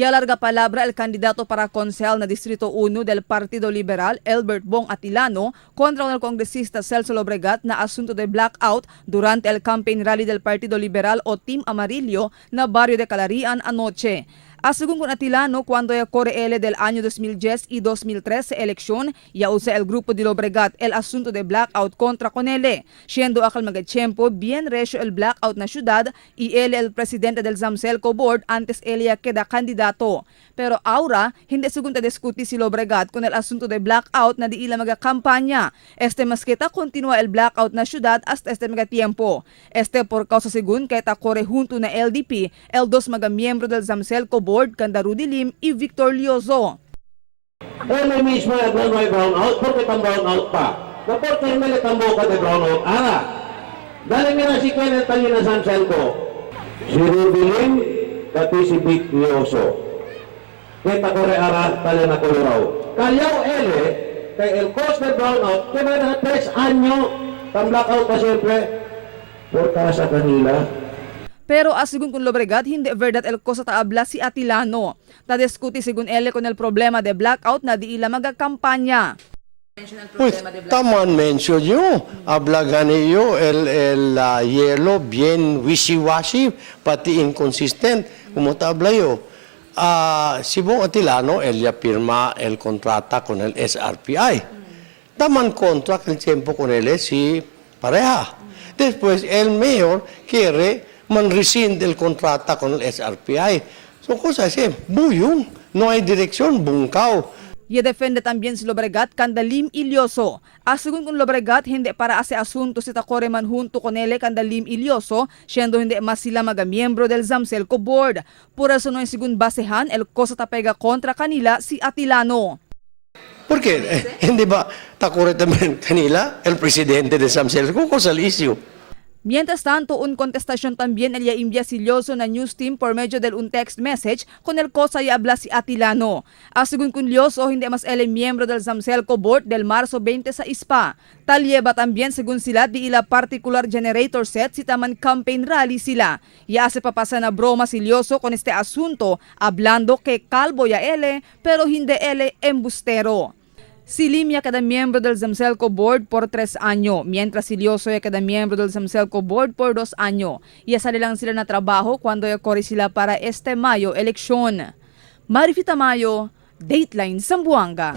Ya larga palabra el candidato para concejal na Distrito 1 del Partido Liberal, Elbert Bong Atilano, contra el congresista Celso Lobregat na asunto de blackout durante el campaign rally del Partido Liberal o Team Amarillo na Barrio de Calarian anoche. Según con Atilano, cuando corre él del año 2010 y 2013 elección, ya usa el grupo de Lobregat el asunto de blackout contra con él, siendo aquel magatiempo bien recio el blackout na ciudad y él el presidente del Zamcelco Board antes él ya queda candidato. Pero ahora, hindi según te diskuti si Lobregat con el asunto de blackout na di ila magakampanya. Maskita continúa el blackout na ciudad hasta magatiempo. Por causa según que corre junto na LDP, el dos magamiembro del Zamcelco Board, kanda Rudy Lim y Victor Lioso. Él mismo es no hay brownout, porque tan brownout pa. No porque me le tambo ka de brownout. Dali mira si Kenneth tayo na Zamcelco. Si Rudy Lim, pati si Vic Lioso. Kita kore ara tali na kolorao. Kalyaw ele, kay el cost de brownout, kaya na 3 anyo, tam blackout pa siyempre, por sa kanila. Pero asigun kung Lobregat, hindi verdad el cosa taabla si Atilano. Tadiskuti según ele con el problema de blackout na di ila magakampanya. Pues, taman mention yo, habla ganillo, el hielo bien wishy-washy, pati inconsistent, como te habla yo. Si Bong Atilano, él ya firma el contrata con el SRPI. Taman contract el tiempo con él si pareja. Después el mayor quiere rescinde el contrata con el SRPI. Son cosas así, buyong, no hay dirección, bungkaw. Y defende también si Lobregat kanda Lim Ilioso. Según con Lobregat, hindi para ase asunto si takore man junto con ele kanda Lim Ilioso, siendo hindi mas sila magamiembro del Zamcelco Board. Por eso no es según basehan el cosa tapega kontra kanila si Atilano. ¿Por qué? Hindi ba takore también kanila, el presidente de Zamcelco, cosa al issue? Mientras tanto, un contestasyon también el envía si Lioso na news team por medio del un text message con el cosa y habla si Atilano. Según kun Lioso, hindi mas ele miembro del Zamcelco Board del marzo 20 sa ISPA. Talyeba también según sila di ila particular generator set si taman campaign rally sila. Ya se papasa na broma si Lioso con este asunto, hablando que kalbo ya ele, pero hindi ele embustero. Si Lim ya cada miembro del Zamcelco Board por 3 años, mientras si Lioso ya cada miembro del Zamcelco Board por 2 años. Y asali lang sila na trabaho cuando corre sila para Mayo eleksyon. Marifita Mayo, Dateline Zamboanga.